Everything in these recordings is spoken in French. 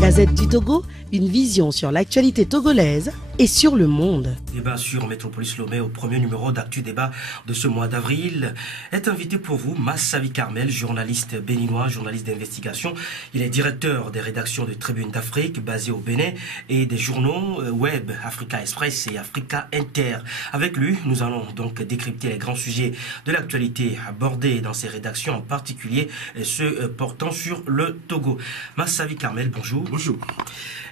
Gazette du Togo, une vision sur l'actualité togolaise et sur le monde. Débat sur Métropolis Lomé au premier numéro d'Actu Débat de ce mois d'avril est invité pour vous Mass Savi Carmel, journaliste béninois, journaliste d'investigation. Il est directeur des rédactions de Tribune d'Afrique basé au Bénin et des journaux web Africa Express et Africa Inter. Avec lui, nous allons donc décrypter les grands sujets de l'actualité abordés dans ces rédactions, en particulier ceux portant sur le Togo. Mass Savi Carmel, bonjour. Bonjour.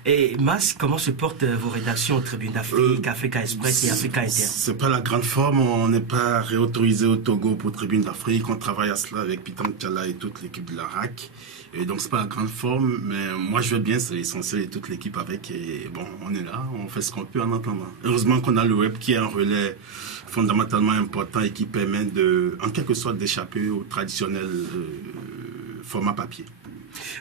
Et Mass, comment se portent vos rédactions Tribune d'Afrique, Africa Express et Africa Inter? C'est pas la grande forme, on n'est pas réautorisé au Togo pour Tribune d'Afrique, on travaille à cela avec Pitam Tchala et toute l'équipe de la RAC. Et donc c'est pas la grande forme, mais moi je veux bien, c'est l'essentiel et toute l'équipe avec. Et bon, on est là, on fait ce qu'on peut en attendant. Heureusement qu'on a le web qui est un relais fondamentalement important et qui permet de, en quelque sorte, d'échapper au traditionnel format papier.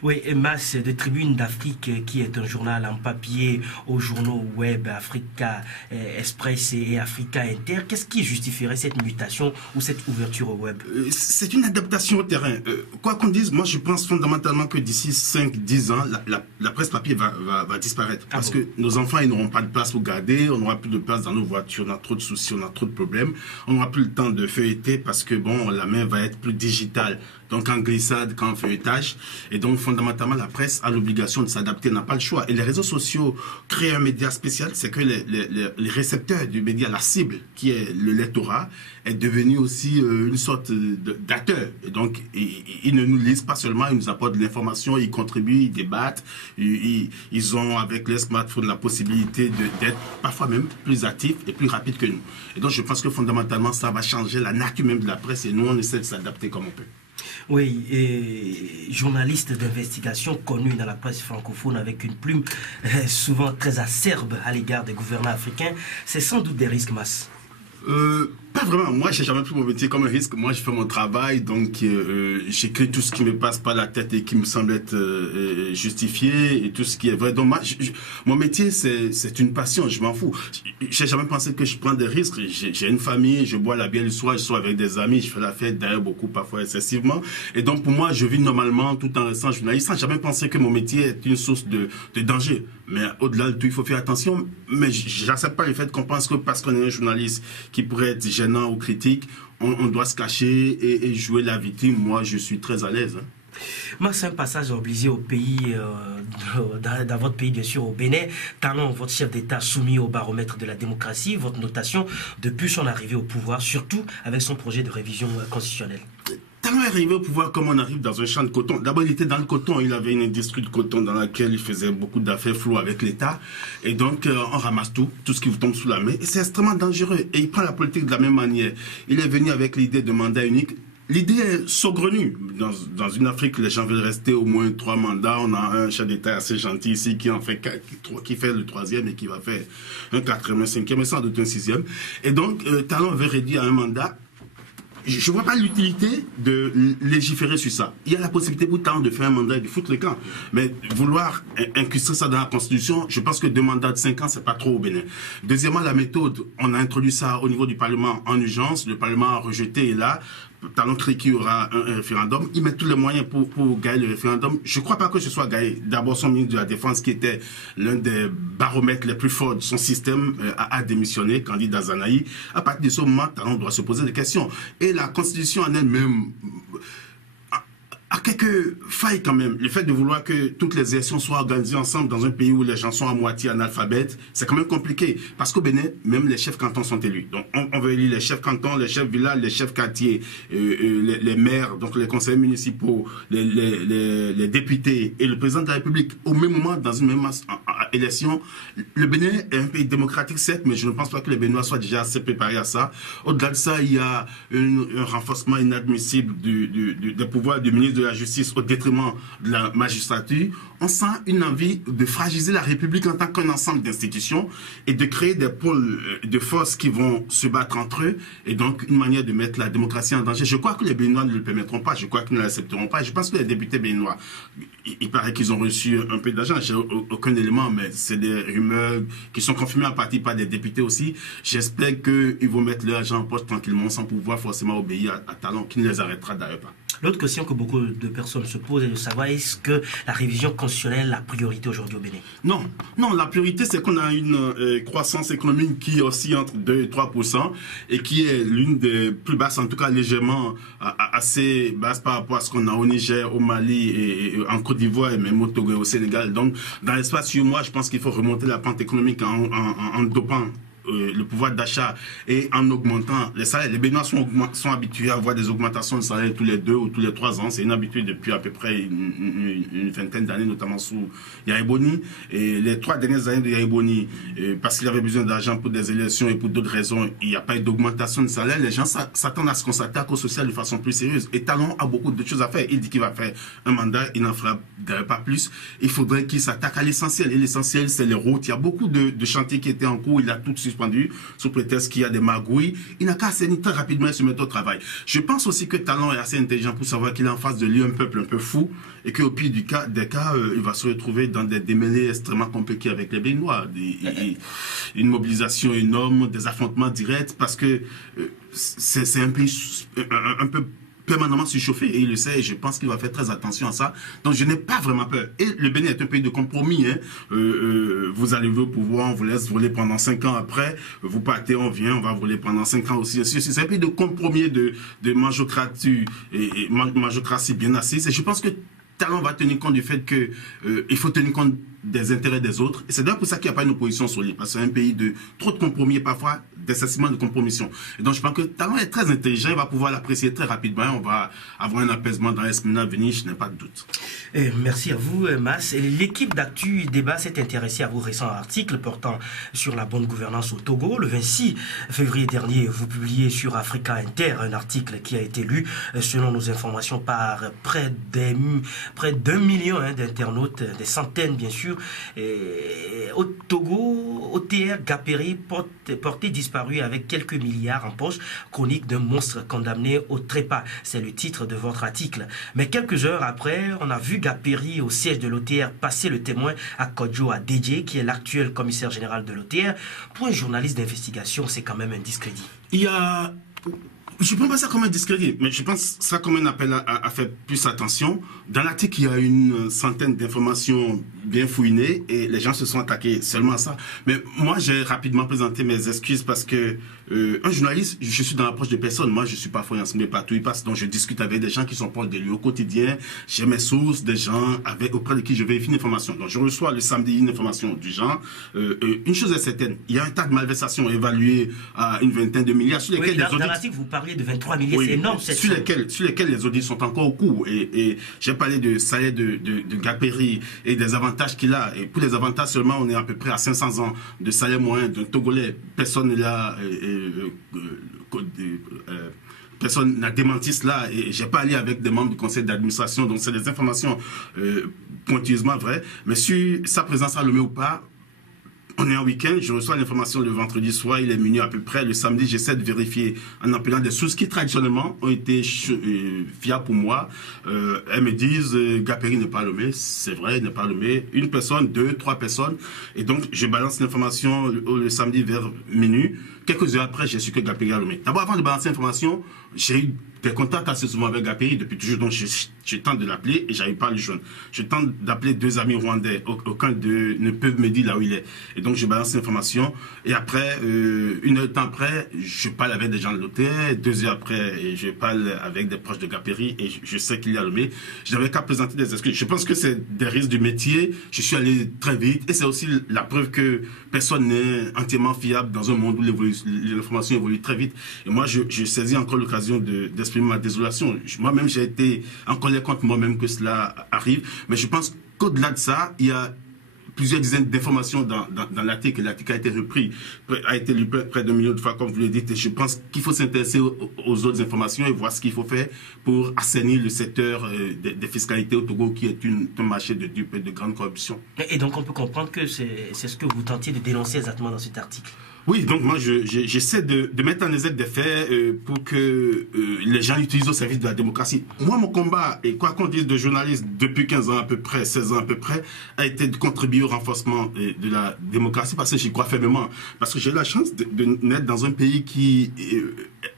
Oui, Mass de Tribune d'Afrique, qui est un journal en papier aux journaux web Africa Express et Africa Inter. Qu'est-ce qui justifierait cette mutation ou cette ouverture au web? C'est une adaptation au terrain. Quoi qu'on dise, moi je pense fondamentalement que d'ici 5-10 ans, la presse papier va disparaître. Parce que nos enfants, ils n'auront pas de place pour garder, on n'aura plus de place dans nos voitures, on a trop de soucis, on a trop de problèmes. On n'aura plus le temps de feuilleter parce que bon, la main va être plus digitale. Donc en glissade qu'en feuilletage. Et donc fondamentalement, la presse a l'obligation de s'adapter, n'a pas le choix. Et les réseaux sociaux créent un média spécial, c'est que les récepteurs du média, la cible, qui est le lectorat, est devenu aussi une sorte d'acteur. Et donc ils ne nous lisent pas seulement, ils nous apportent de l'information, ils contribuent, ils débattent. Ils ont avec les smartphones la possibilité d'être parfois même plus actifs et plus rapides que nous. Et donc je pense que fondamentalement, ça va changer la nature même de la presse et nous, on essaie de s'adapter comme on peut. Oui, et journaliste d'investigation connu dans la presse francophone avec une plume souvent très acerbe à l'égard des gouvernants africains, c'est sans doute des risques, Mass. Pas vraiment. Moi, j'ai jamais pris mon métier comme un risque. Moi, je fais mon travail, donc j'écris tout ce qui me passe par la tête et qui me semble être justifié et tout ce qui est vrai. Donc, moi, mon métier, c'est une passion. Je m'en fous. J'ai jamais pensé que je prends des risques. J'ai une famille, je bois la bière le soir, je suis avec des amis, je fais la fête, d'ailleurs beaucoup, parfois excessivement. Et donc, pour moi, je vis normalement tout en restant journaliste. Sans jamais penser que mon métier est une source de danger. Mais au-delà de tout, il faut faire attention. Mais j'accepte pas le fait qu'on pense que parce qu'on est un journaliste qui pourrait être gênant ou critique, on doit se cacher et jouer la victime. Moi, je suis très à l'aise. Moi, c'est un passage obligé au pays, dans votre pays, bien sûr, au Bénin. Talon, votre chef d'État soumis au baromètre de la démocratie, votre notation depuis son arrivée au pouvoir, surtout avec son projet de révision constitutionnelle. Talon est arrivé au pouvoir comme on arrive dans un champ de coton. D'abord, il était dans le coton. Il avait une industrie de coton dans laquelle il faisait beaucoup d'affaires floues avec l'État. Et donc, on ramasse tout ce qui vous tombe sous la main. Et c'est extrêmement dangereux. Et il prend la politique de la même manière. Il est venu avec l'idée de mandat unique. L'idée est saugrenue. Dans une Afrique, les gens veulent rester au moins 3 mandats. On a un chef d'État assez gentil ici qui en fait 4, qui fait le 3e et qui va faire un 4e, un 5e et sans doute un 6e. Et donc, Talon veut réduire à un mandat. Je ne vois pas l'utilité de légiférer sur ça. Il y a la possibilité pour Talon de faire un mandat et de foutre le camp. Mais vouloir incruster ça dans la Constitution, je pense que 2 mandats de 5 ans, c'est pas trop au Bénin. Deuxièmement, la méthode, on a introduit ça au niveau du Parlement en urgence. Le Parlement a rejeté et là, Talon crée qu'il y aura un référendum. Il met tous les moyens pour gagner le référendum. Je ne crois pas que ce soit gagné. D'abord, son ministre de la Défense, qui était l'un des baromètres les plus forts de son système, a démissionné, candidat Zanaï. À partir de ce moment, Talon doit se poser des questions. Et la Constitution en elle-même a quelques failles quand même. Le fait de vouloir que toutes les élections soient organisées ensemble dans un pays où les gens sont à moitié analphabètes, c'est quand même compliqué. Parce qu'au Bénin, même les chefs cantons sont élus. Donc on veut élire les chefs cantons, les chefs villages, les chefs quartiers, les maires, donc les conseillers municipaux, les députés et le président de la République au même moment dans une même élection. Le Bénin est un pays démocratique, certes, mais je ne pense pas que les Béninois soient déjà assez préparés à ça. Au-delà de ça, il y a un renforcement inadmissible des pouvoirs du ministre de la Justice au détriment de la magistrature. On sent une envie de fragiliser la République en tant qu'un ensemble d'institutions et de créer des pôles de force qui vont se battre entre eux et donc une manière de mettre la démocratie en danger. Je crois que les Béninois ne le permettront pas, je crois qu'ils ne l'accepteront pas. Je pense que les députés béninois, il paraît qu'ils ont reçu un peu d'argent, j'ai aucun élément, mais c'est des rumeurs qui sont confirmées en partie par des députés aussi. J'espère qu'ils vont mettre leur argent en poche tranquillement sans pouvoir forcément obéir à Talon, qui ne les arrêtera d'ailleurs pas. L'autre question que beaucoup de personnes se posent est de savoir est-ce que la révision constitutionnelle est la priorité aujourd'hui au Bénin? Non, non, la priorité c'est qu'on a une croissance économique qui oscille entre 2 et 3% et qui est l'une des plus basses, en tout cas légèrement assez basse par rapport à ce qu'on a au Niger, au Mali et en Côte d'Ivoire et même au Togo et au Sénégal. Donc dans l'espace 8 mois, je pense qu'il faut remonter la pente économique en dopant le pouvoir d'achat et en augmentant les salaires. Les Béninois sont habitués à avoir des augmentations de salaire tous les 2 ou tous les 3 ans. C'est une habitude depuis à peu près une vingtaine d'années, notamment sous Yahya Boni. Et les 3 dernières années de Yahya Boni, parce qu'il avait besoin d'argent pour des élections et pour d'autres raisons, il n'y a pas eu d'augmentation de salaire. Les gens s'attendent à ce qu'on s'attaque au social de façon plus sérieuse. Et Talon a beaucoup de choses à faire. Il dit qu'il va faire un mandat, il n'en fera pas plus. Il faudrait qu'il s'attaque à l'essentiel. Et l'essentiel, c'est les routes. Il y a beaucoup de chantiers qui étaient en cours. Il a tout suspendu sous prétexte qu'il y a des magouilles. Il n'a qu'à assainir très rapidement et se mettre au travail. Je pense aussi que Talon est assez intelligent pour savoir qu'il est en face de lui un peuple un peu fou et qu'au pire des cas, il va se retrouver dans des démêlés extrêmement compliqués avec les Béninois. Une mobilisation énorme, des affrontements directs parce que c'est un pays un peu permanemment surchauffé et il le sait et je pense qu'il va faire très attention à ça. Donc je n'ai pas vraiment peur. Et le Bénin est un pays de compromis. Hein. Vous arrivez au pouvoir, on vous laisse voler pendant 5 ans après. Vous partez, on vient, on va voler pendant 5 ans aussi. C'est un pays de compromis, de majocratie et majocratie bien assise. Et je pense que Talon va tenir compte du fait que il faut tenir compte des intérêts des autres. Et c'est d'ailleurs pour ça qu'il n'y a pas une opposition solide. Parce que c'est un pays de trop de compromis et parfois d'excessivement de compromission. Et donc je pense que Talon est très intelligent, il va pouvoir l'apprécier très rapidement. On va avoir un apaisement dans les semaines à venir, je n'ai pas de doute. Merci à vous, Mas. L'équipe d'Actu Débat s'est intéressée à vos récents articles portant sur la bonne gouvernance au Togo. Le 26 février dernier, vous publiez sur Africa Inter un article qui a été lu, selon nos informations, par près d'1 million d'internautes, des centaines bien sûr. Et au Togo, OTR Gaperi porté disparu avec quelques milliards en poche, chronique d'un monstre condamné au trépas. C'est le titre de votre article. Mais quelques heures après, on a vu Gaperi au siège de l'OTR passer le témoin à Kodjo Adedje, qui est l'actuel commissaire général de l'OTR. Pour un journaliste d'investigation, c'est quand même un discrédit. Je ne prends pas ça comme un discrédit, mais je pense ça comme un appel à faire plus attention. Dans l'article, il y a une centaine d'informations bien fouinées et les gens se sont attaqués seulement à ça. Mais moi, j'ai rapidement présenté mes excuses parce que un journaliste, je suis dans l'approche de personnes. Moi, je suis parfois ensemble partout, il passe. Donc, je discute avec des gens qui sont proches de lui au quotidien. J'ai mes sources, des gens auprès de qui je vérifie une information. Donc, je reçois le samedi une information du genre. Une chose est certaine, il y a un tas de malversations évaluées à une vingtaine de milliards sur lesquels dans l'article, vous parlez de 23 milliards, c'est énorme. Sur lesquels les audits sont encore au cours. Et j'ai parlé de salaire de Gaperi et des avantages qu'il a. Et pour les avantages seulement, on est à peu près à 500 ans de salaire moyen d'un Togolais. Personne n'est là. Personne n'a démenti cela et j'ai parlé avec des membres du conseil d'administration, donc c'est des informations pointueusement vraies. Mais sur sa présence à Lomé ou pas, on est en week-end, je reçois l'information le vendredi soir, il est minuit à peu près. Le samedi, j'essaie de vérifier en appelant des sources qui traditionnellement ont été fiables pour moi. Elles me disent, Gaperi n'est pas Lomé, c'est vrai, il n'est pas Lomé. Une personne, 2, 3 personnes. Et donc, je balance l'information le samedi vers minuit. Quelques heures après, j'ai su que Gaperi est Lomé. D'abord, avant de balancer l'information, j'ai eu des contacts assez souvent avec Gaperi depuis toujours, donc je tente de l'appeler et j'arrive pas à le joindre. Je tente d'appeler 2 amis rwandais, aucun d'eux ne peut me dire là où il est. Et donc je balance l'information et après, 1 heure de temps après, je parle avec des gens de l'hôtel, 2 heures après, je parle avec des proches de Gaperi et je sais qu'il est à Lomé. Je n'avais qu'à présenter des excuses. Je pense que c'est des risques du métier, je suis allé très vite et c'est aussi la preuve que personne n'est entièrement fiable dans un monde où l'information évolue très vite. Et moi, je saisis encore l'occasion d'exprimer ma désolation. Moi-même, j'ai été en colère contre moi-même que cela arrive. Mais je pense qu'au-delà de ça, il y a plusieurs dizaines d'informations dans l'article. L'article a été repris, a été lu près d'1 million de fois, comme vous le dites. Et je pense qu'il faut s'intéresser aux autres informations et voir ce qu'il faut faire pour assainir le secteur des fiscalités au Togo, qui est un marché de dupes et de grande corruption. Et donc, on peut comprendre que c'est ce que vous tentiez de dénoncer exactement dans cet article. Oui, donc moi j'essaie de mettre en exergue des faits pour que les gens l'utilisent au service de la démocratie. Moi, mon combat, et quoi qu'on dise de journaliste depuis 15 ans à peu près, 16 ans à peu près, a été de contribuer au renforcement de la démocratie parce que j'y crois fermement. Parce que j'ai la chance de naître dans un pays qui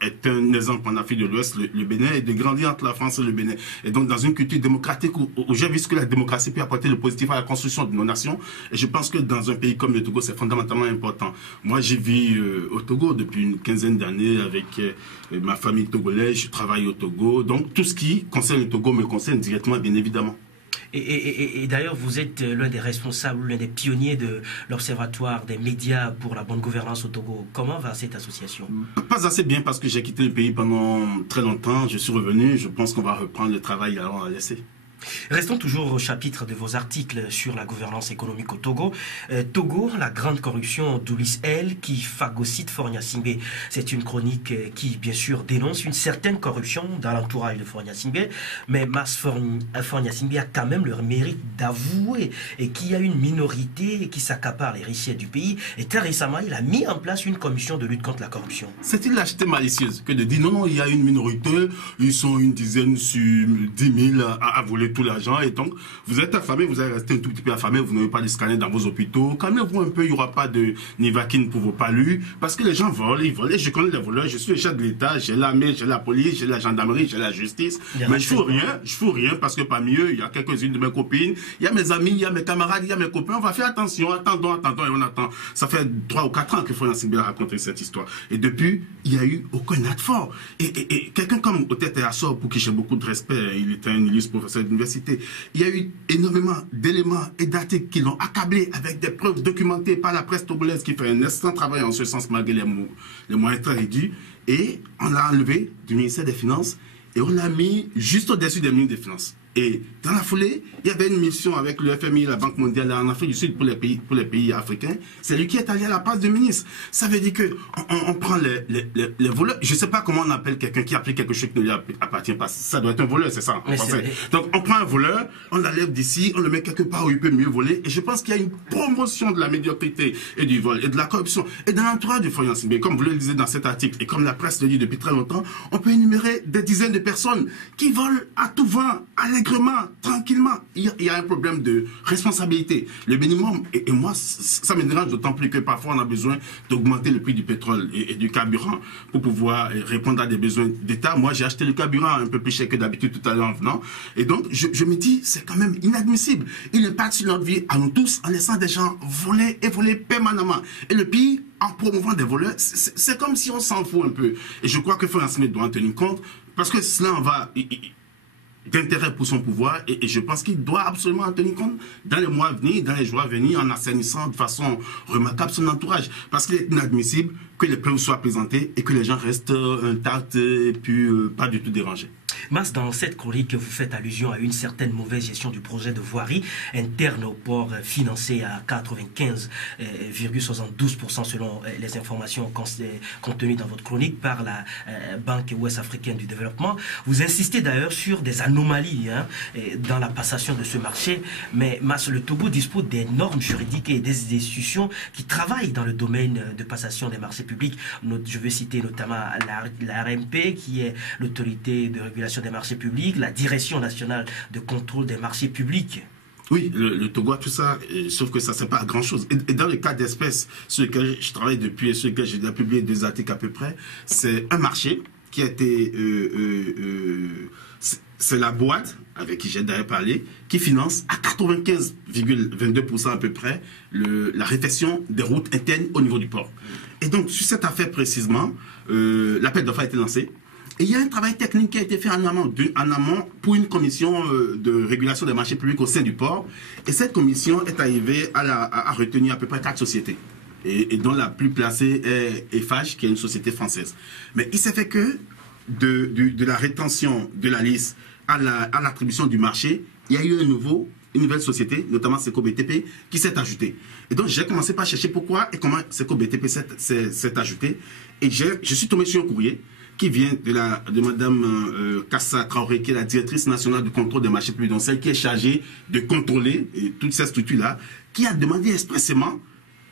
est un exemple en Afrique de l'Ouest, le Bénin, et de grandir entre la France et le Bénin. Et donc, dans une culture démocratique où j'ai vu ce que la démocratie peut apporter le positif à la construction de nos nations, et je pense que dans un pays comme le Togo, c'est fondamentalement important. Moi, j'ai vis au Togo depuis une quinzaine d'années avec ma famille togolaise, je travaille au Togo, donc tout ce qui concerne le Togo me concerne directement, bien évidemment. Et d'ailleurs, vous êtes l'un des responsables, l'un des pionniers de l'Observatoire des médias pour la bonne gouvernance au Togo. Comment va cette association? Pas assez bien parce que j'ai quitté le pays pendant très longtemps. Je suis revenu. Je pense qu'on va reprendre le travail alors à laisser. Restons toujours au chapitre de vos articles sur la gouvernance économique au Togo. Togo, la grande corruption d'Ulysse L qui phagocyte Faure Gnassingbé. C'est une chronique qui, bien sûr, dénonce une certaine corruption dans l'entourage de Faure Gnassingbé, mais Mas Faure Gnassingbé a quand même le mérite d'avouer et qu'il y a une minorité qui s'accapare les richesses du pays. Et très récemment, il a mis en place une commission de lutte contre la corruption. C'est une lâcheté malicieuse que de dire non, il y a une minorité, ils sont une dizaine sur 10 000 à voler tout l'argent, et donc vous êtes affamé, vous allez rester un tout petit peu affamé, vous n'avez pas de scanner dans vos hôpitaux, calmez-vous un peu, il n'y aura pas de nivaquine pour vos palus, parce que les gens volent, ils volent, et je connais les voleurs, je suis le chef de l'État, j'ai l'armée, j'ai la police, j'ai la gendarmerie, j'ai la justice, mais je fous rien, parce que parmi eux, il y a quelques-unes de mes copines, il y a mes amis, il y a mes camarades, il y a mes copains, on va faire attention, attendons, et on attend. Ça fait 3 ou 4 ans que Faure Gnassingbé a raconté cette histoire, et depuis, il n'y a eu aucun acte fort, et quelqu'un comme Otete Assor, pour qui j'ai beaucoup de respect, il était un illustre professeur d'université. Il y a eu énormément d'éléments et d'articles qui l'ont accablé avec des preuves documentées par la presse togolaise qui fait un excellent travail en ce sens malgré les moyens très réduits. Et on l'a enlevé du ministère des Finances et on l'a mis juste au-dessus des ministres des Finances. Et dans la foulée, il y avait une mission avec le FMI, la Banque mondiale en Afrique du Sud pour les pays africains. C'est lui qui est allé à la place du ministre. Ça veut dire que on prend les voleurs. Je ne sais pas comment on appelle quelqu'un qui a pris quelque chose qui ne lui appartient pas. Ça doit être un voleur, c'est ça en français. Donc on prend un voleur, on l'enlève d'ici, on le met quelque part où il peut mieux voler. Et je pense qu'il y a une promotion de la médiocrité et du vol et de la corruption. Et dans l'entourage de Faure Gnassingbé, comme vous le disiez dans cet article et comme la presse le dit depuis très longtemps, on peut énumérer des dizaines de personnes qui volent à tout vent, tranquillement. Il y a un problème de responsabilité. Le minimum, et moi, ça me dérange d'autant plus que parfois on a besoin d'augmenter le prix du pétrole et du carburant pour pouvoir répondre à des besoins d'État. Moi, j'ai acheté le carburant un peu plus cher que d'habitude tout à l'heure en venant. Et donc, je me dis, c'est quand même inadmissible. Il impacte sur notre vie à nous tous en laissant des gens voler et voler permanemment. Et le pays, en promouvant des voleurs, c'est comme si on s'en fout un peu. Et je crois que Faure Gnassingbé doit en tenir compte parce que cela en va d'intérêt pour son pouvoir et je pense qu'il doit absolument en tenir compte dans les mois à venir, dans les jours à venir, en assainissant de façon remarquable son entourage. Parce qu'il est inadmissible que les preuves soient présentées et que les gens restent intacts et puis pas du tout dérangés. Mas, dans cette chronique, vous faites allusion à une certaine mauvaise gestion du projet de voirie interne au port financé à 95,72% selon les informations contenues dans votre chronique par la Banque ouest africaine du développement. Vous insistez d'ailleurs sur des anomalies dans la passation de ce marché, mais Mas, le Togo dispose des normes juridiques et des institutions qui travaillent dans le domaine de passation des marchés publics. Je veux citer notamment la RMP qui est l'autorité de régulation des marchés publics, la Direction nationale de contrôle des marchés publics. Oui, le Togo a tout ça, sauf que ça ne sert pas à grand-chose. Et dans le cas d'espèces sur lesquels je travaille depuis et sur lesquels j'ai déjà publié 2 articles à peu près, c'est un marché qui a été... c'est la boîte, avec qui j'ai d'ailleurs parlé, qui finance à 95,22% à peu près la réfection des routes internes au niveau du port. Et donc, sur cette affaire précisément, l'appel d'offres a été lancé. Et il y a un travail technique qui a été fait en amont pour une commission de régulation des marchés publics au sein du port. Et cette commission est arrivée à retenir à peu près 4 sociétés. Et dont la plus placée est Eiffage, qui est une société française. Mais il s'est fait que de la rétention de la liste à l'attribution du marché, il y a eu une nouvelle société, notamment Seco BTP, qui s'est ajoutée. Et donc j'ai commencé par chercher pourquoi et comment Seco BTP s'est ajouté. Et je suis tombé sur un courrier qui vient de Mme Kassa Traoré, qui est la directrice nationale de contrôle des marchés publics, donc celle qui est chargée de contrôler toutes ces structures-là, qui a demandé expressément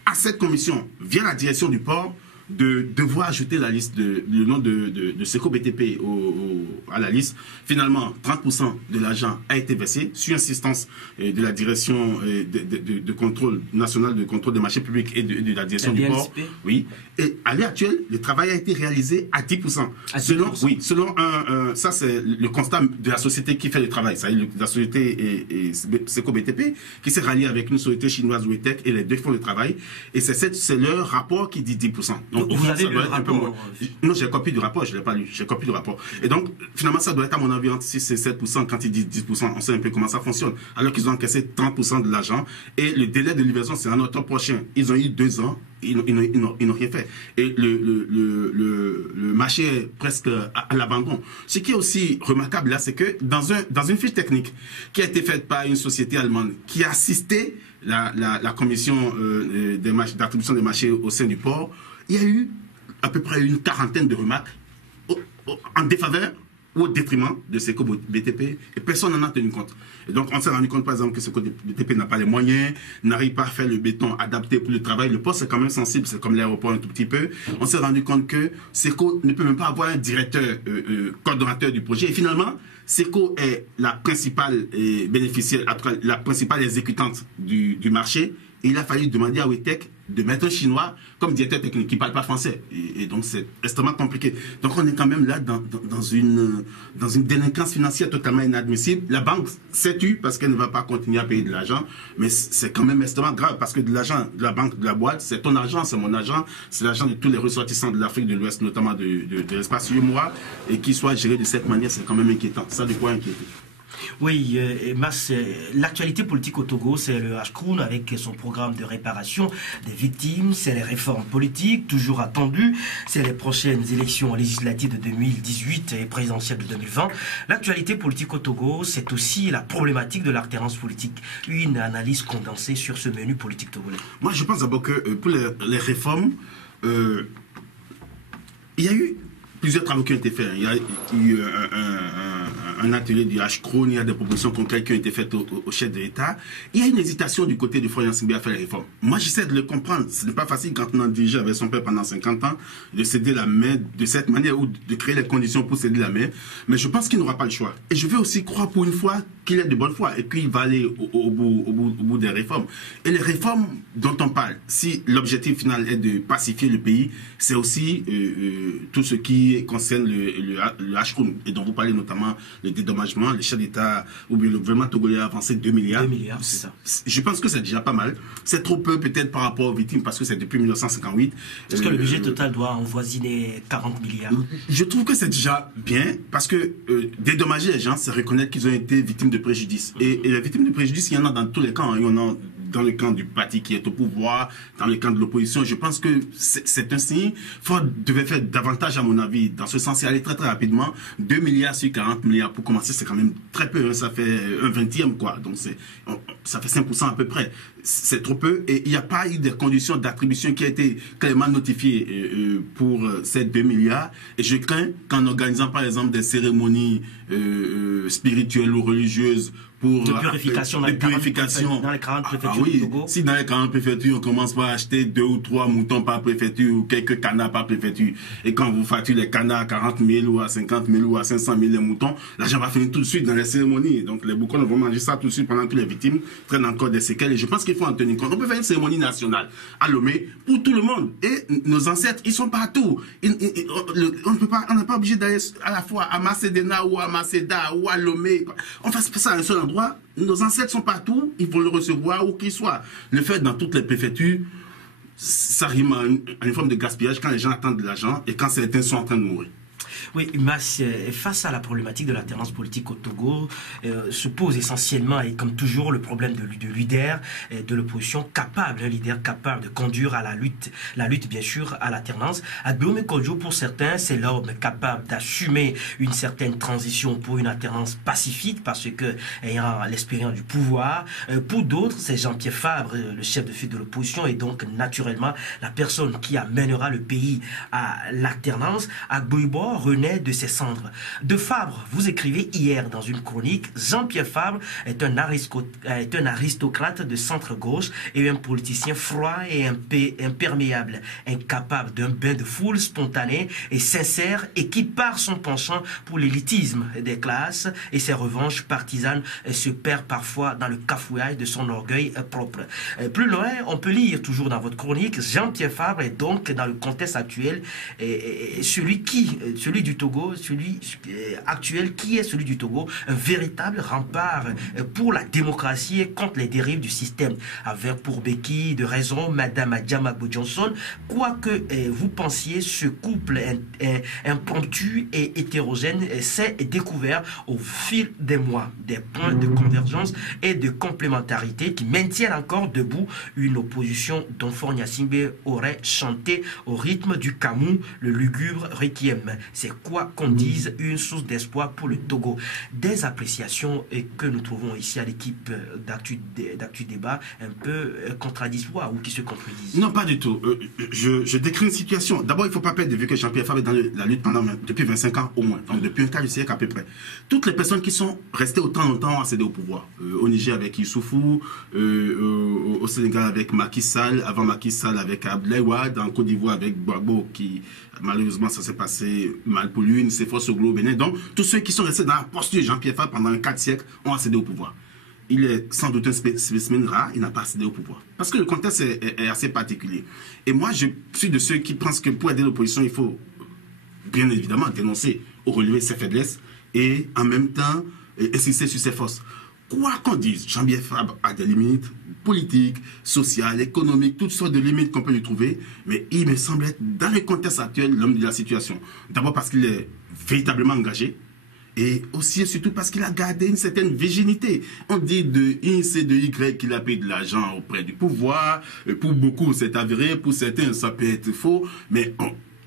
à cette commission, via la direction du port, de devoir ajouter le nom de Seco BTP à la liste. Finalement, 30% de l'argent a été versé sur insistance de la direction de contrôle national de contrôle des marchés publics et de la direction du port. Oui. Et à l'heure actuelle, le travail a été réalisé à 10%. Selon ça c'est le constat de la société qui fait le travail. Ça, la société Seco BTP qui s'est ralliée avec une société chinoise Wetech et les deux font le travail. Et c'est leur rapport qui dit 10%. Donc, vous avez le rapport? Non, j'ai copié du rapport, je ne l'ai pas lu. J'ai copié du rapport. Et donc, finalement, ça doit être à mon avis entre 6 et 7%. Quand ils disent 10%, on sait un peu comment ça fonctionne. Alors qu'ils ont encaissé 30% de l'argent. Et le délai de livraison, c'est en octobre prochain. Ils ont eu 2 ans. Ils n'ont rien fait. Et le marché est presque à l'abandon. Ce qui est aussi remarquable là, c'est que dans une fiche technique qui a été faite par une société allemande qui a assisté la commission d'attribution des marchés au sein du port, il y a eu à peu près une quarantaine de remarques en défaveur ou au détriment de Seco BTP, et personne n'en a tenu compte. Et donc on s'est rendu compte par exemple que Seco BTP n'a pas les moyens, n'arrive pas à faire le béton adapté pour le travail. Le poste c'est quand même sensible, c'est comme l'aéroport un tout petit peu. On s'est rendu compte que Seco ne peut même pas avoir un directeur coordonnateur du projet. Et finalement, Seco est la principale bénéficiaire, la principale exécutante du marché. Et il a fallu demander à Wetech de mettre un Chinois comme directeur technique qui ne parle pas français. Et donc, c'est extrêmement compliqué. Donc, on est quand même là dans une délinquance financière totalement inadmissible. La banque s'est tue parce qu'elle ne va pas continuer à payer de l'argent. Mais c'est quand même extrêmement grave parce que de l'argent de la banque, de la boîte, c'est ton argent, c'est mon argent, c'est l'argent de tous les ressortissants de l'Afrique de l'Ouest, notamment de l'espace UEMOA. Et qu'il soit géré de cette manière, c'est quand même inquiétant. Ça de quoi inquiéter. Oui, l'actualité politique au Togo, c'est le Ashkroun avec son programme de réparation des victimes, c'est les réformes politiques toujours attendues, c'est les prochaines élections législatives de 2018 et présidentielles de 2020. L'actualité politique au Togo, c'est aussi la problématique de l'alternance politique. Une analyse condensée sur ce menu politique togolais. Moi, je pense d'abord que pour les réformes, il y a eu plusieurs travaux qui ont été faits. Il y a eu un atelier du Ashkroun, il y a des propositions concrètes qui ont été faites au chef de l'État. Il y a une hésitation du côté de Florian Singbe à faire les réformes. Moi, j'essaie de le comprendre. Ce n'est pas facile quand on a dirigé avec son père pendant 50 ans de céder la main de cette manière ou de créer les conditions pour céder la main. Mais je pense qu'il n'aura pas le choix. Et je veux aussi croire pour une fois qu'il est de bonne foi et qu'il va aller au bout des réformes. Et les réformes dont on parle, si l'objectif final est de pacifier le pays, c'est aussi tout ce qui concerne le Ashkroun et dont vous parlez notamment le dédommagement. Le chef d'État ou bien le gouvernement togolais a avancé 2 milliards. 2 milliards, c'est ça. Je pense que c'est déjà pas mal. C'est trop peu peut-être par rapport aux victimes parce que c'est depuis 1958. Est-ce que le budget total doit avoisiner 40 milliards? Je trouve que c'est déjà bien parce que dédommager les gens, c'est reconnaître qu'ils ont été victimes de préjudice. Et les victimes de préjudice, il y en a dans tous les camps. Il y en a dans le camp du parti qui est au pouvoir, dans le camp de l'opposition. Je pense que c'est un signe. Ford devait faire davantage, à mon avis, dans ce sens, et aller très très rapidement. 2 milliards sur 40 milliards pour commencer, c'est quand même très peu. Hein. Ça fait un 20e, quoi. Donc ça fait 5% à peu près. C'est trop peu. Et il n'y a pas eu de conditions d'attribution qui a été clairement notifiées pour ces 2 milliards. Et je crains qu'en organisant, par exemple, des cérémonies spirituelles ou religieuses de purification dans les 40 préfectures du Togo. Si dans les 40 préfectures, on commence par acheter 2 ou 3 moutons par préfecture ou quelques canards par préfecture, et quand vous facturez les canards à 40 000 ou à 50 000 ou à 500 000 les moutons, l'argent va finir tout de suite dans les cérémonies. Donc les boucons vont manger ça tout de suite pendant que les victimes prennent encore des séquelles. Et je pense qu'il faut en tenir compte. On peut faire une cérémonie nationale à Lomé pour tout le monde. Et nos ancêtres, ils sont partout. On n'est pas obligé d'aller à la fois à Macédéna ou à Macéda ou à Lomé. On fait ça à un seul endroit. Nos ancêtres sont partout, ils vont le recevoir où qu'ils soient. Le fait dans toutes les préfectures, ça rime à une forme de gaspillage quand les gens attendent de l'argent et quand certains sont en train de mourir. Oui, Mas, face à la problématique de l'alternance politique au Togo, se pose essentiellement, et comme toujours, le problème de leader, de l'opposition capable, un leader capable de conduire à la lutte bien sûr, à l'alternance. Agbome Kodjo, pour certains, c'est l'homme capable d'assumer une certaine transition pour une alternance pacifique, parce que, ayant l'expérience du pouvoir. Pour d'autres, c'est Jean-Pierre Fabre, le chef de file de l'opposition, et donc, naturellement, la personne qui amènera le pays à l'alternance. Agboibor renaît de ses cendres. De Fabre, vous écrivez hier dans une chronique, Jean-Pierre Fabre est un aristocrate de centre-gauche et un politicien froid et imperméable, incapable d'un bain de foule spontané et sincère et qui, par son penchant pour l'élitisme des classes et ses revanches partisanes, se perd parfois dans le cafouillage de son orgueil propre. Plus loin, on peut lire toujours dans votre chronique, Jean-Pierre Fabre est donc dans le contexte actuel celui du Togo, actuel qui est celui du Togo, un véritable rempart pour la démocratie et contre les dérives du système. Avec pour béquille de raison Madame Adjama Johnson, quoique vous pensiez ce couple impromptu et hétérogène s'est découvert au fil des mois des points de convergence et de complémentarité qui maintiennent encore debout une opposition dont Faure Gnassingbé aurait chanté au rythme du Camus le lugubre requiem. C'est quoi qu'on dise une source d'espoir pour le Togo. Des appréciations que nous trouvons ici à l'équipe d'Actu Débat un peu contradictoires ou qui se contredisent. Non, pas du tout. Je décris une situation. D'abord, il ne faut pas perdre de vue que Jean-Pierre Fabre est dans la lutte depuis 25 ans au moins, donc depuis un quart de siècle à peu près. Toutes les personnes qui sont restées autant longtemps accédées au pouvoir. Au Niger avec Issoufou, au Sénégal avec Macky Sall, avant Macky Sall avec Abdoulaye Wade, en Côte d'Ivoire avec Gbagbo qui malheureusement ça s'est passé mal pour lui, une forces au Glo Bénin. Donc tous ceux qui sont restés dans la posture de Jean-Pierre Fabre pendant un quart de siècle ont accédé au pouvoir. Il est sans doute un spécimen rare, il n'a pas accédé au pouvoir. Parce que le contexte est assez particulier. Et moi, je suis de ceux qui pensent que pour aider l'opposition, il faut bien évidemment dénoncer ou relever ses faiblesses et en même temps insister sur ses forces. Quoi qu'on dise, Jean-Pierre Fabre a des limites politiques, sociales, économiques, toutes sortes de limites qu'on peut lui trouver, mais il me semble être, dans le contexte actuel, l'homme de la situation. D'abord parce qu'il est véritablement engagé, et aussi et surtout parce qu'il a gardé une certaine virginité. On dit de X et de Y qu'il a payé de l'argent auprès du pouvoir. Pour beaucoup, c'est avéré. Pour certains, ça peut être faux. Mais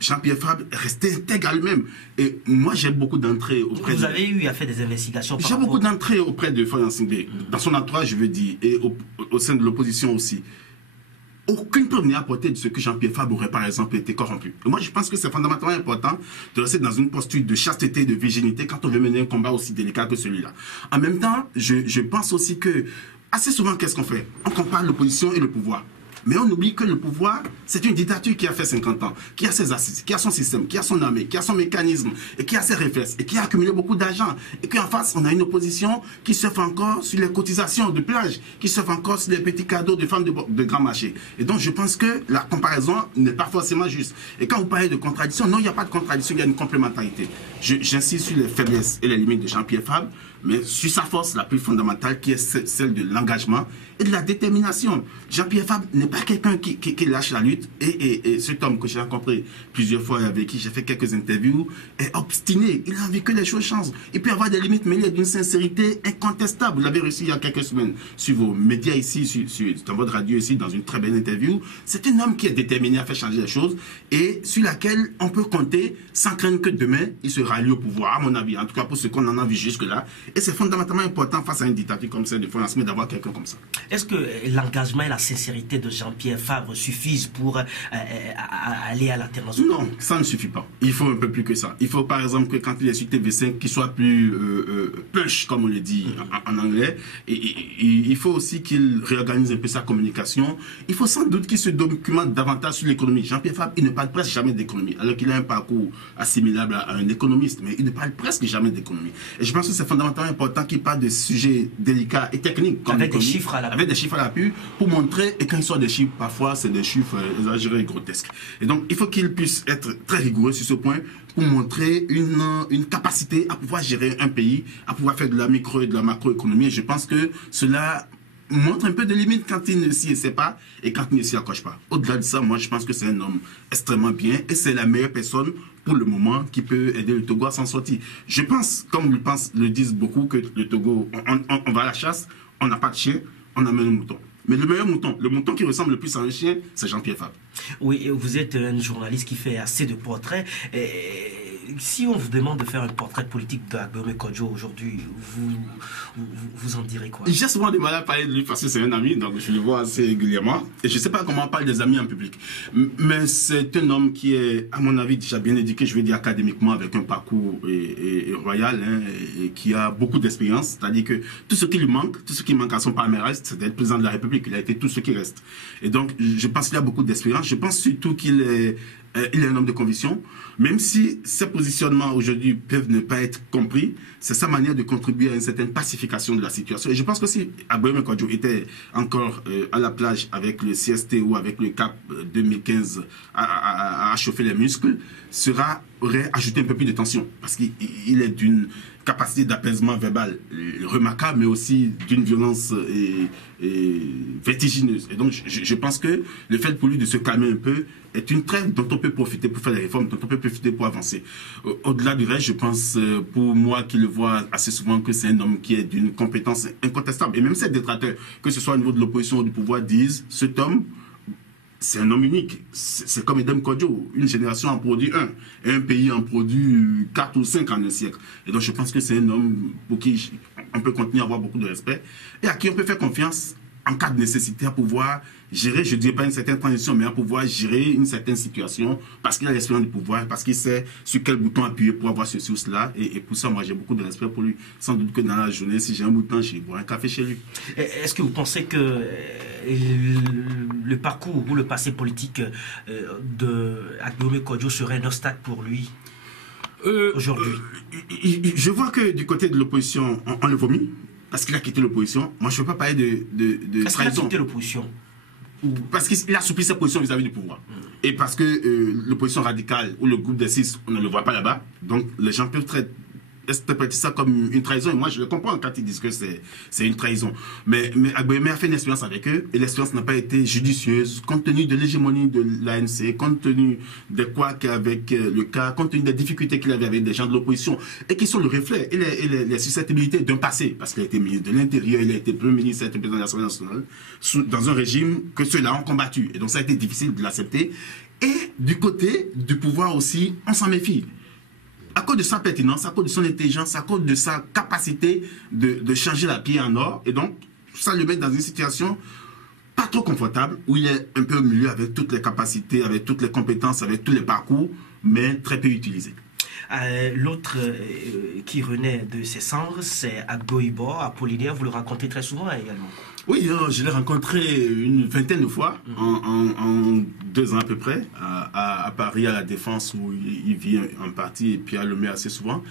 Jean-Pierre Fabre restait intègre à lui-même. Et moi, j'ai beaucoup d'entrées auprès de... Vous avez eu à faire des investigations par J'ai beaucoup d'entrées auprès de Faure Gnassingbé. Dans son entourage, je veux dire, et au sein de l'opposition aussi. Aucune preuve n'est apportée de ce que Jean-Pierre Fabre aurait par exemple été corrompu. Et moi je pense que c'est fondamentalement important de rester dans une posture de chasteté, de virginité quand on veut mener un combat aussi délicat que celui-là. En même temps, je pense aussi que assez souvent qu'est-ce qu'on fait? On compare l'opposition et le pouvoir. Mais on oublie que le pouvoir, c'est une dictature qui a fait 50 ans, qui a ses assises, qui a son système, qui a son armée, qui a son mécanisme, et qui a ses réflexes, et qui a accumulé beaucoup d'argent. Et qu'en face, on a une opposition qui surfe encore sur les cotisations de plage, qui surfe encore sur les petits cadeaux de femmes de grand marché. Et donc, je pense que la comparaison n'est pas forcément juste. Et quand vous parlez de contradiction, non, il n'y a pas de contradiction, il y a une complémentarité. J'insiste sur les faiblesses et les limites de Jean-Pierre Fabre, mais sur sa force la plus fondamentale qui est celle de l'engagement et de la détermination. Jean-Pierre Fabre n'est pas quelqu'un qui lâche la lutte et cet homme que j'ai rencontré plusieurs fois avec qui j'ai fait quelques interviews est obstiné. Il a envie que les choses changent. Il peut avoir des limites, mais il est d'une sincérité incontestable. Vous l'avez reçu il y a quelques semaines sur vos médias ici, dans votre radio ici, dans une très belle interview. C'est un homme qui est déterminé à faire changer les choses et sur laquelle on peut compter sans craindre que demain il se rallie au pouvoir, à mon avis. En tout cas pour ce qu'on en a vu jusque-là. Et c'est fondamentalement important face à une dictature comme celle de Faure Gnassingbé d'avoir quelqu'un comme ça. Est-ce que l'engagement et la sincérité de Jean-Pierre Fabre suffisent pour aller à l'alternance? Non, ça ne suffit pas. Il faut un peu plus que ça. Il faut par exemple que quand il est sur TV5, qu'il soit plus punch, comme on le dit en anglais. Il faut aussi qu'il réorganise un peu sa communication. Il faut sans doute qu'il se documente davantage sur l'économie. Jean-Pierre Fabre, il ne parle presque jamais d'économie, alors qu'il a un parcours assimilable à un économiste, mais il ne parle presque jamais d'économie. Et je pense que c'est fondamentalement important qu'il parle de sujets délicats et techniques. Comme avec des chiffres à l'appui. Avec des chiffres à l'appui pour montrer, et quand il sort des chiffres, parfois c'est des chiffres exagérés et grotesques. Et donc il faut qu'il puisse être très rigoureux sur ce point pour montrer une capacité à pouvoir gérer un pays, à pouvoir faire de la micro et de la macroéconomie. Et je pense que cela montre un peu de limite quand il ne s'y essaie pas et quand il ne s'y accroche pas. Au-delà de ça, moi je pense que c'est un homme extrêmement bien et c'est la meilleure personne pour le moment qui peut aider le Togo à s'en sortir. Je pense, comme le disent beaucoup, que le Togo, on va à la chasse, on n'a pas de chien, on amène un mouton. Mais le meilleur mouton, le mouton qui ressemble le plus à un chien, c'est Jean-Pierre Fabre. Oui, vous êtes un journaliste qui fait assez de portraits. si on vous demande de faire un portrait politique d'Agbéomé Kodjo aujourd'hui, vous en direz quoi? J'ai souvent du mal à parler de lui parce que c'est un ami, donc je le vois assez régulièrement. Et je ne sais pas comment on parle des amis en public. Mais c'est un homme qui est, à mon avis, déjà bien éduqué, je vais dire académiquement, avec un parcours royal, hein, et qui a beaucoup d'expérience. C'est-à-dire que tout ce qui lui manque, tout ce qui manque à son palmarès, c'est d'être président de la République. Il a été tout ce qui reste. Et donc, je pense qu'il a beaucoup d'expérience. Je pense surtout qu'il est un homme de conviction, même si ses positionnements aujourd'hui peuvent ne pas être compris, c'est sa manière de contribuer à une certaine pacification de la situation. Et je pense que si Agbéomé Kodjo était encore à la plage avec le CST ou avec le CAP 2015 à chauffer les muscles, aurait ajouté un peu plus de tension, parce qu'il est d'une capacité d'apaisement verbal remarquable, mais aussi d'une violence vertigineuse. Et donc, je pense que le fait pour lui de se calmer un peu est une trêve dont on peut profiter pour faire des réformes, dont on peut profiter pour avancer. Au-delà du reste, je pense, pour moi qui le vois assez souvent, que c'est un homme qui est d'une compétence incontestable. Et même ces détracteurs, que ce soit au niveau de l'opposition ou du pouvoir, disent, cet homme, c'est un homme unique. C'est comme Edem Kodjo. Une génération en produit un. Et un pays en produit 4 ou 5 en un siècle. Et donc je pense que c'est un homme pour qui on peut continuer à avoir beaucoup de respect et à qui on peut faire confiance en cas de nécessité à pouvoir gérer, je ne dirais pas une certaine transition, mais à pouvoir gérer une certaine situation parce qu'il a l'expérience du pouvoir, parce qu'il sait sur quel bouton appuyer pour avoir ceci ou cela. Et pour ça, moi, j'ai beaucoup de respect pour lui. Sans doute que dans la journée, si j'ai un bouton, je vais boire un café chez lui. Est-ce que vous pensez que le parcours ou le passé politique de Agbéomé Kodjo serait un obstacle pour lui aujourd'hui? Je vois que du côté de l'opposition, on le vomit. Parce qu'il a quitté l'opposition. Moi, je ne veux pas parler de Est-ce qu'il a quitté l'opposition? Parce qu'il a assoupli sa position vis-à-vis du pouvoir. Et parce que l'opposition radicale ou le groupe des 6, on ne le voit pas là-bas. Donc, les gens peuvent interpréter ça comme une trahison. Et moi, je le comprends quand ils disent que c'est une trahison. Mais Agbéomé a fait une expérience avec eux. Et l'expérience n'a pas été judicieuse, compte tenu de l'hégémonie de l'ANC, compte tenu des couacs avec le cas, compte tenu des difficultés qu'il avait avec des gens de l'opposition, et qui sont le reflet et les susceptibilités d'un passé. Parce qu'il a été ministre de l'Intérieur, il a été Premier ministre, il a été président de l'Assemblée nationale, dans un régime que ceux-là ont combattu. Et donc, ça a été difficile de l'accepter. Et du côté du pouvoir aussi, on s'en méfie. À cause de sa pertinence, à cause de son intelligence, à cause de sa capacité de changer la pierre en or. Et donc, ça le met dans une situation pas trop confortable, où il est un peu au milieu avec toutes les capacités, avec toutes les compétences, avec tous les parcours, mais très peu utilisé. L'autre qui renaît de ses cendres, c'est Agbo Ibor, Apollinaire. Vous le rencontrez très souvent également. Oui, je l'ai rencontré une vingtaine de fois, en 2 ans à peu près, à Paris, à la Défense, où il vit en partie, et puis à Lomé assez souvent.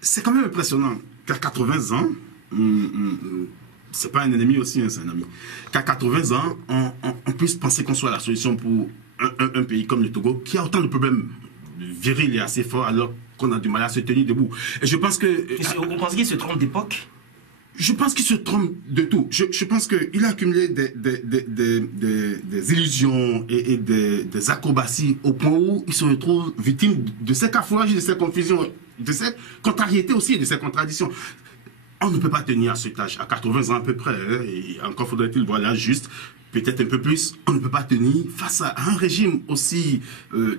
C'est quand même impressionnant qu'à 80 ans, c'est pas un ennemi aussi, hein, c'est un ami, qu'à 80 ans, on puisse penser qu'on soit la solution pour un pays comme le Togo, qui a autant de problèmes virils et assez forts, alors qu'on a du mal à se tenir debout. Et je pense que... Vous pensez qu'il se trompe d'époque? Je pense qu'il se trompe de tout. Je pense qu'il a accumulé des illusions et des acrobaties au point où il se retrouve victime de ces cafouillages, de ces confusions, de ces contrariétés aussi et de ces contradictions. On ne peut pas tenir à cet âge, à 80 ans à peu près, hein, et encore faudrait-il voir l'âge juste, peut-être un peu plus. On ne peut pas tenir face à un régime aussi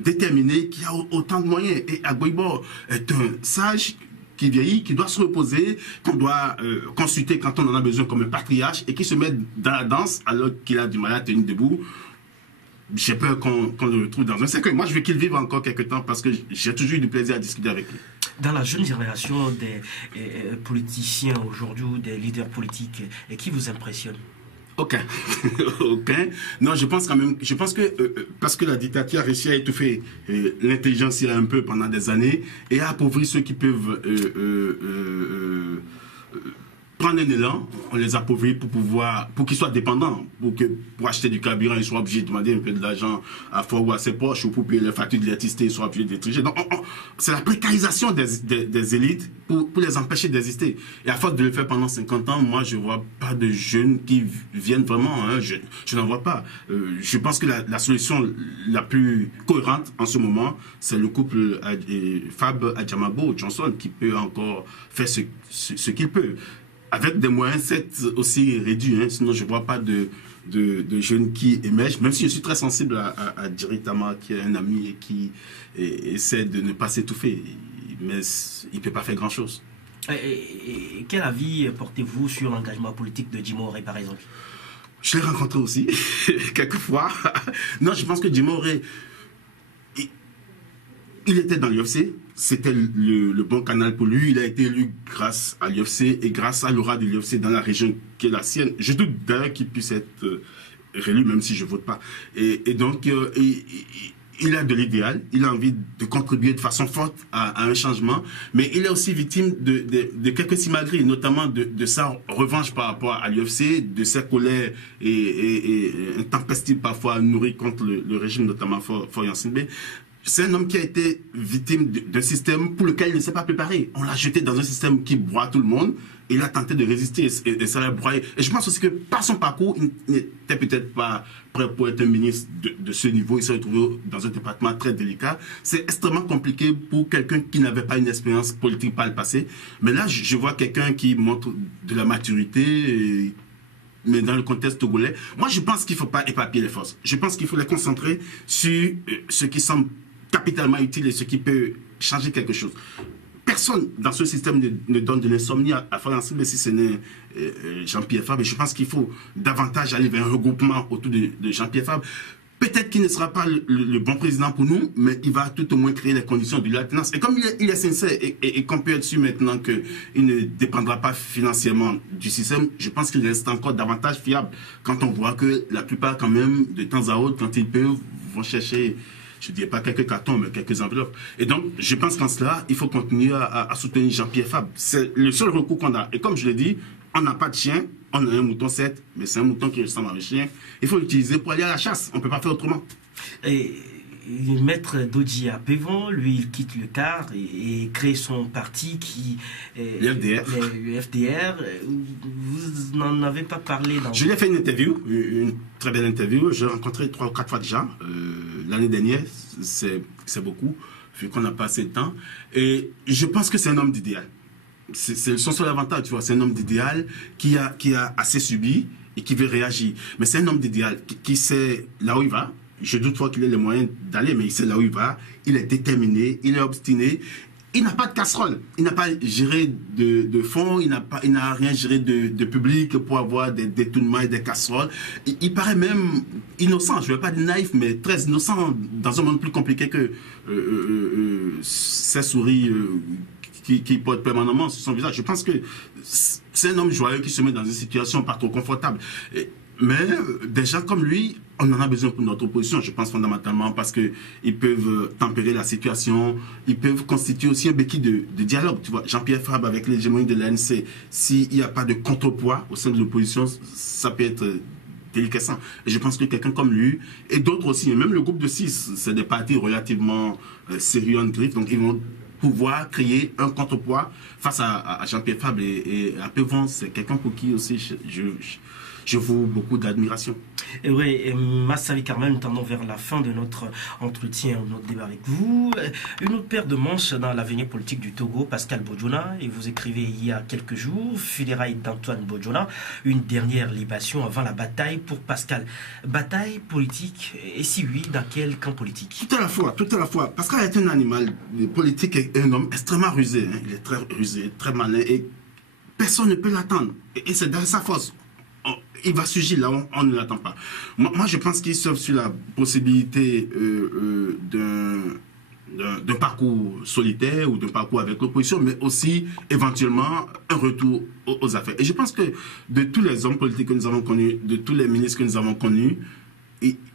déterminé qui a autant de moyens. Et Agbo Ibor est un sage qui vieillit, qui doit se reposer, qu'on doit consulter quand on en a besoin comme un patriarche, et qui se met dans la danse alors qu'il a du mal à tenir debout. J'ai peur qu'on le retrouve dans un cercueil. Moi, je veux qu'il vive encore quelques temps parce que j'ai toujours eu du plaisir à discuter avec lui. Dans la jeune génération des politiciens aujourd'hui, ou des leaders politiques, qui vous impressionne? Aucun. Aucun. Non, je pense quand même, que parce que la dictature a réussi à étouffer l'intelligence un peu pendant des années et à appauvrir ceux qui peuvent prendre un élan, on les appauvrit pour qu'ils soient dépendants, pour acheter du carburant, ils soient obligés de demander un peu de l'argent à Fort ou à ses poches, ou pour payer les factures de l'électricité, ils soient obligés de tricher. Donc, c'est la précarisation des élites pour les empêcher d'exister. Et à force de le faire pendant 50 ans, moi, je ne vois pas de jeunes qui viennent vraiment, hein, je n'en vois pas. Je pense que la solution la plus cohérente en ce moment, c'est le couple Fab Adjamabo-Johnson qui peut encore faire ce qu'il peut. Avec des moyens, c'est aussi réduit, hein, sinon je ne vois pas de de jeunes qui émergent, même si je suis très sensible à Djeri Tama, qui est un ami et qui essaie de ne pas s'étouffer, mais il ne peut pas faire grand-chose. Et quel avis portez-vous sur l'engagement politique de Djimoré, par exemple? Je l'ai rencontré aussi, quelquefois. Non, je pense que Djimoré, il était dans l'UFC, c'était le bon canal pour lui. Il a été élu grâce à l'UFC et grâce à l'aura de l'UFC dans la région qui est la sienne. Je doute d'ailleurs qu'il puisse être réélu, même si je ne vote pas. Et donc, il a de l'idéal, il a envie de contribuer de façon forte à un changement, mais il est aussi victime de quelques simagrées, notamment de sa revanche par rapport à l'UFC, de sa colère et intempestive parfois nourrie contre le régime, notamment Faure Gnassingbé. C'est un homme qui a été victime d'un système pour lequel il ne s'est pas préparé. On l'a jeté dans un système qui broie tout le monde. Il a tenté de résister et ça l'a broyé. Et je pense aussi que par son parcours, il n'était peut-être pas prêt pour être un ministre de ce niveau. Il s'est retrouvé dans un département très délicat. C'est extrêmement compliqué pour quelqu'un qui n'avait pas une expérience politique par le passé. Mais là, je vois quelqu'un qui montre de la maturité, mais dans le contexte togolais. Moi, je pense qu'il ne faut pas éparpiller les forces. Je pense qu'il faut les concentrer sur ce qui semble capitalement utile et ce qui peut changer quelque chose. Personne dans ce système ne donne de l'insomnie à Faure Gnassingbé si ce n'est Jean-Pierre Fabre. Et je pense qu'il faut davantage aller vers un regroupement autour de Jean-Pierre Fabre. Peut-être qu'il ne sera pas le bon président pour nous, mais il va tout au moins créer les conditions de l'alternance. Et comme il est sincère et qu'on peut être sûr maintenant qu'il ne dépendra pas financièrement du système, je pense qu'il reste encore davantage fiable quand on voit que la plupart, quand même, de temps à autre, quand ils peuvent, vont chercher, je ne dirais pas quelques cartons, mais quelques enveloppes. Et donc, je pense qu'en cela, il faut continuer à soutenir Jean-Pierre Fabre. C'est le seul recours qu'on a. Et comme je l'ai dit, on n'a pas de chien, on a un mouton certes, mais c'est un mouton qui ressemble à un chien. Il faut l'utiliser pour aller à la chasse. On ne peut pas faire autrement. Et Maître Dodji Apevon, lui, il quitte le CAR et crée son parti qui est le FDR. Vous n'en avez pas parlé dans... Je lui ai fait une interview, une très belle interview. Je l'ai rencontré 3 ou 4 fois déjà. L'année dernière, c'est beaucoup, vu qu'on n'a pas assez de temps. Et je pense que c'est un homme d'idéal. C'est son seul avantage, tu vois. C'est un homme d'idéal qui a assez subi et qui veut réagir. Mais c'est un homme d'idéal qui sait là où il va. Je doute pas qu'il ait les moyens d'aller, mais il sait là où il va. Il est déterminé, il est obstiné. Il n'a pas de casserole. Il n'a pas géré de fonds, il n'a rien géré de public pour avoir des détournements et des casseroles. Il paraît même innocent, je ne vais pas dire naïf, mais très innocent dans un monde plus compliqué que ces souris qui portent permanemment sur son visage. Je pense que c'est un homme joyeux qui se met dans une situation pas trop confortable. Mais des gens comme lui, on en a besoin pour notre opposition, je pense fondamentalement, parce qu'ils peuvent tempérer la situation, ils peuvent constituer aussi un béquille de dialogue. Tu vois, Jean-Pierre Fabre avec l'hégémonie de l'ANC, s'il n'y a pas de contrepoids au sein de l'opposition, ça peut être déliquescent. Et je pense que quelqu'un comme lui, et d'autres aussi, et même le groupe de 6, c'est des partis relativement sérieux en griffe, donc ils vont pouvoir créer un contrepoids face à Jean-Pierre Fabre et Apevon, c'est quelqu'un pour qui aussi je voue beaucoup d'admiration. Et oui, Massavi Carmel, nous tendons vers la fin de notre entretien, notre débat avec vous. Une autre paire de manches dans l'avenir politique du Togo, Pascal Bojona, et vous écrivez il y a quelques jours, funérailles d'Antoine Bojona, une dernière libation avant la bataille pour Pascal. Bataille politique, et si oui, dans quel camp politique? Tout à la fois, tout à la fois. Pascal est un animal politique et un homme extrêmement rusé. Hein. Il est très rusé, très malin, et personne ne peut l'attendre. Et c'est dans sa force. Il va surgir là où on ne l'attend pas. Moi, je pense qu'il s'offre sur la possibilité d'un parcours solitaire ou d'un parcours avec l'opposition, mais aussi éventuellement un retour aux affaires. Et je pense que de tous les hommes politiques que nous avons connus, de tous les ministres que nous avons connus,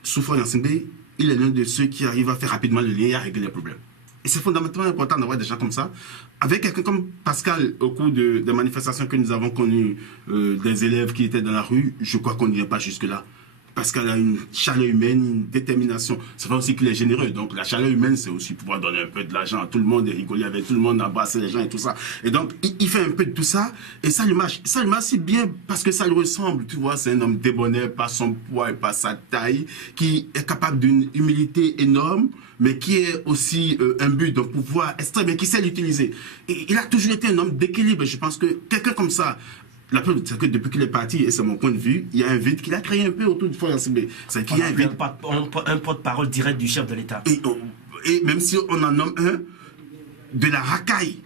Faure Gnassingbé, il est l'un de ceux qui arrivent à faire rapidement le lien et à régler les problèmes. Et c'est fondamentalement important d'avoir des gens comme ça. Avec quelqu'un comme Pascal, au cours des manifestations que nous avons connues, des élèves qui étaient dans la rue, je crois qu'on n'irait pas jusque-là. Pascal a une chaleur humaine, une détermination. C'est vrai aussi qu'il est généreux. Donc la chaleur humaine, c'est aussi pouvoir donner un peu de l'argent à tout le monde et rigoler avec tout le monde, embrasser les gens et tout ça. Et donc il fait un peu de tout ça et ça lui marche. Ça lui marche si bien parce que ça lui ressemble. Tu vois, c'est un homme débonnaire par son poids et par sa taille, qui est capable d'une humilité énorme, mais qui est aussi un but d'un pouvoir extrême et qui sait l'utiliser. Et il a toujours été un homme d'équilibre. Je pense que quelqu'un comme ça, La preuve, c'est que depuis qu'il est parti, et c'est mon point de vue, il y a un vide qu'il a créé un peu autour du Foyer Nsingbe. C'est qu'il y a un vide. Un porte-parole direct du chef de l'État. Et même si on en nomme un, de la racaille,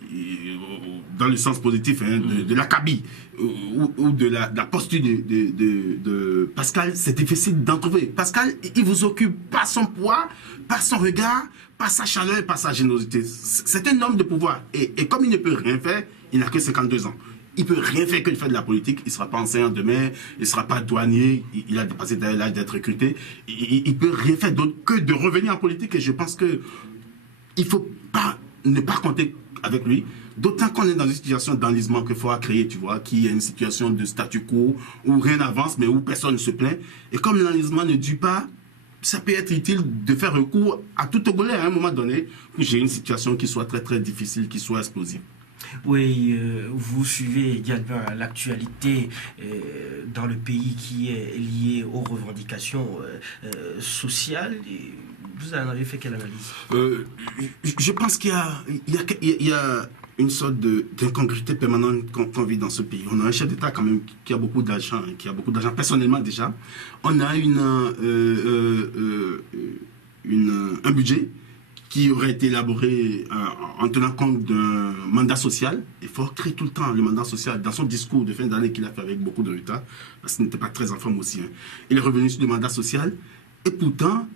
dans le sens positif, hein, de l'acabit, ou de la posture de Pascal, c'est difficile d'en trouver. Pascal, il vous occupe par son poids, par son regard, par sa chaleur, par sa générosité. C'est un homme de pouvoir. Et comme il ne peut rien faire, il n'a que 52 ans. Il ne peut rien faire que de faire de la politique. Il ne sera pas enseignant demain, il ne sera pas douanier, il a dépassé l'âge d'être recruté. Il ne peut rien faire d'autre que de revenir en politique. Et je pense qu'il ne faut pas ne pas compter avec lui. D'autant qu'on est dans une situation d'enlisement qu'il faudra créer, tu vois, qui est une situation de statu quo, où rien n'avance, mais où personne ne se plaint. Et comme l'enlisement ne dure pas, ça peut être utile de faire recours à tout Togolais à un moment donné, où j'ai une situation qui soit très très difficile, qui soit explosive. Oui, vous suivez également l'actualité dans le pays qui est liée aux revendications sociales. Vous en avez fait quelle analyse? Je pense qu'il y a une sorte d'incongruité permanente qu'on vit dans ce pays. On a un chef d'État quand même qui a beaucoup d'argent, personnellement déjà. On a un budget qui aurait été élaboré en tenant compte d'un mandat social. Il faut créer tout le temps le mandat social. Dans son discours de fin d'année qu'il a fait avec beaucoup de retard, parce qu'il n'était pas très en forme aussi, hein. Il est revenu sur le mandat social, et pourtant,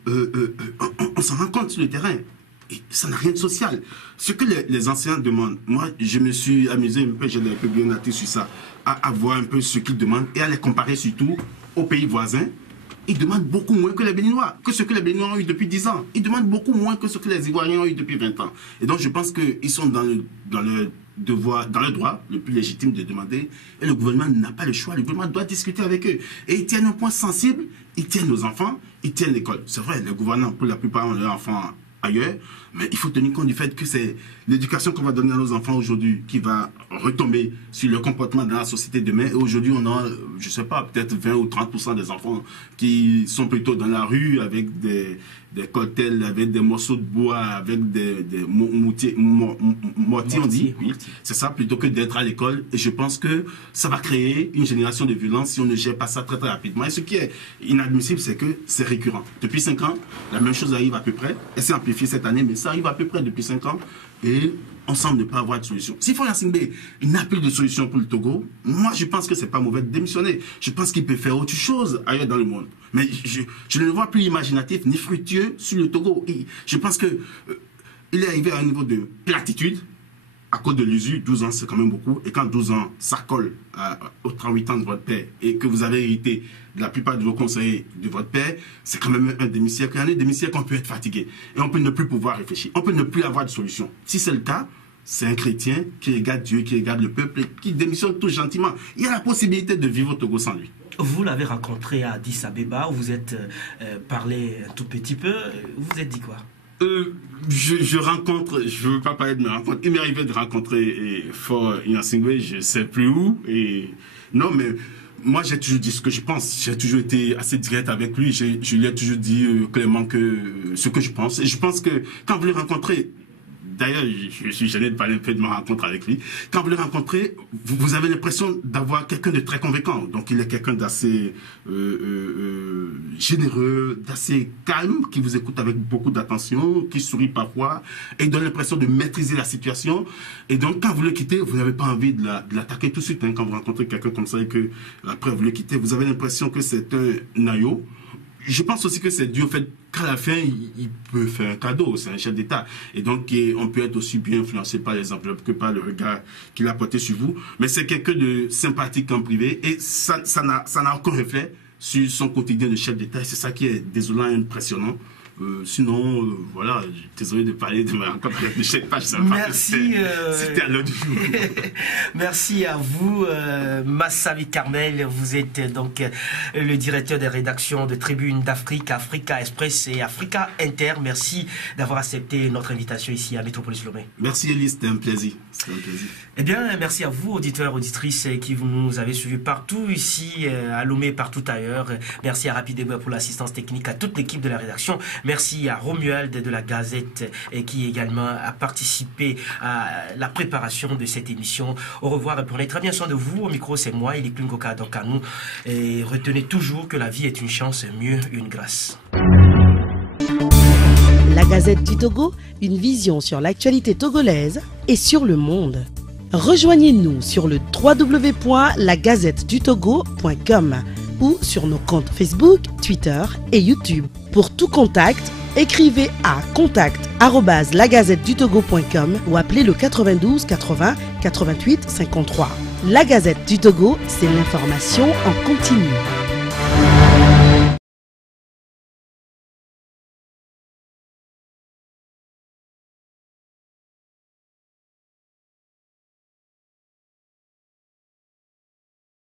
on s'en rend compte sur le terrain. Et ça n'a rien de social. Ce que les enseignants demandent, moi, je me suis amusé un peu, j'ai un peu bien noté sur ça, à voir un peu ce qu'ils demandent et à les comparer surtout aux pays voisins. Ils demandent beaucoup moins que les Béninois, que ce que les Béninois ont eu depuis 10 ans. Ils demandent beaucoup moins que ce que les Ivoiriens ont eu depuis 20 ans. Et donc, je pense qu'ils sont dans le droit le plus légitime de demander. Et le gouvernement n'a pas le choix. Le gouvernement doit discuter avec eux. Et ils tiennent un point sensible. Ils tiennent nos enfants. Ils tiennent l'école. C'est vrai, les gouvernants, pour la plupart, ont leurs enfants ailleurs, mais il faut tenir compte du fait que c'est l'éducation qu'on va donner à nos enfants aujourd'hui qui va retomber sur le comportement dans la société demain. Et aujourd'hui, on a, je ne sais pas, peut-être 20 ou 30% des enfants qui sont plutôt dans la rue avec des cocktails, avec des morceaux de bois, avec des mortiers, on dit. Oui, c'est ça, plutôt que d'être à l'école. Et je pense que ça va créer une génération de violence si on ne gère pas ça très très rapidement. Et ce qui est inadmissible, c'est que c'est récurrent. Depuis 5 ans, la même chose arrive à peu près. Et c'est amplifié cette année, mais ça arrive à peu près depuis 5 ans. Et on semble ne pas avoir de solution. Si Foyer Nsingbe n'a plus de solution pour le Togo, moi je pense que c'est pas mauvais de démissionner. Je pense qu'il peut faire autre chose ailleurs dans le monde. Mais je ne le vois plus imaginatif ni fructueux sur le Togo. Et je pense que il est arrivé à un niveau de platitude à cause de l'usure. 12 ans, c'est quand même beaucoup. Et quand 12 ans, ça colle aux 38 ans de votre père et que vous avez hérité de la plupart de vos conseillers de votre père, c'est quand même un demi-siècle. Un demi-siècle, on peut être fatigué. Et on peut ne plus pouvoir réfléchir. On peut ne plus avoir de solution. Si c'est le cas, c'est un chrétien qui regarde Dieu, qui regarde le peuple, et qui démissionne tout gentiment. Il y a la possibilité de vivre au Togo sans lui. Vous l'avez rencontré à Addis Abeba, où vous êtes parlé un tout petit peu. Vous vous êtes dit quoi? Je rencontre, je ne veux pas parler de mes rencontres. Il m'est arrivé de rencontrer Foyer Nsingbe, je ne sais plus où. Et non, mais moi, j'ai toujours dit ce que je pense. J'ai toujours été assez direct avec lui. Je lui ai toujours dit clairement ce que je pense. Et je pense que quand vous le rencontrez, d'ailleurs, je suis gêné de parler un peu de ma rencontre avec lui. Quand vous le rencontrez, vous avez l'impression d'avoir quelqu'un de très convaincant. Donc, il est quelqu'un d'assez généreux, d'assez calme, qui vous écoute avec beaucoup d'attention, qui sourit parfois, et donne l'impression de maîtriser la situation. Et donc, quand vous le quittez, vous n'avez pas envie de l'attaquer tout de suite. Hein. Quand vous rencontrez quelqu'un comme ça et que après vous le quittez, vous avez l'impression que c'est un naïo. Je pense aussi que c'est dû au fait qu'à la fin, il peut faire un cadeau, c'est un chef d'État. Et donc, on peut être aussi bien influencé par les enveloppes que par le regard qu'il a porté sur vous. Mais c'est quelqu'un de sympathique en privé et ça n'a aucun reflet sur son quotidien de chef d'État. Et c'est ça qui est désolant et impressionnant. Sinon, voilà, désolé de parler de ma rencontre avec Michel Page. Merci. C'était à l'heure du jour. Merci à vous, Massavi Carmel. Vous êtes donc le directeur des rédactions de Tribune d'Afrique, Africa Express et Africa Inter. Merci d'avoir accepté notre invitation ici à Métropolis Lomé. Merci Elise, c'était un plaisir. C'est un plaisir. Eh bien, merci à vous, auditeurs, auditrices, qui nous avez suivis partout ici, à Lomé, partout ailleurs. Merci à Rapidement pour l'assistance technique, à toute l'équipe de la rédaction. Merci à Romuald de la Gazette, qui également a participé à la préparation de cette émission. Au revoir et prenez très bien soin de vous. Au micro, c'est moi, Eli Ngoka Dokanou. Et retenez toujours que la vie est une chance, mieux une grâce. La Gazette du Togo, une vision sur l'actualité togolaise et sur le monde. Rejoignez-nous sur le www.lagazettedutogo.com ou sur nos comptes Facebook, Twitter et YouTube. Pour tout contact, écrivez à contact@lagazettedutogo.com ou appelez le 92 80 88 53. La Gazette du Togo, c'est l'information en continu.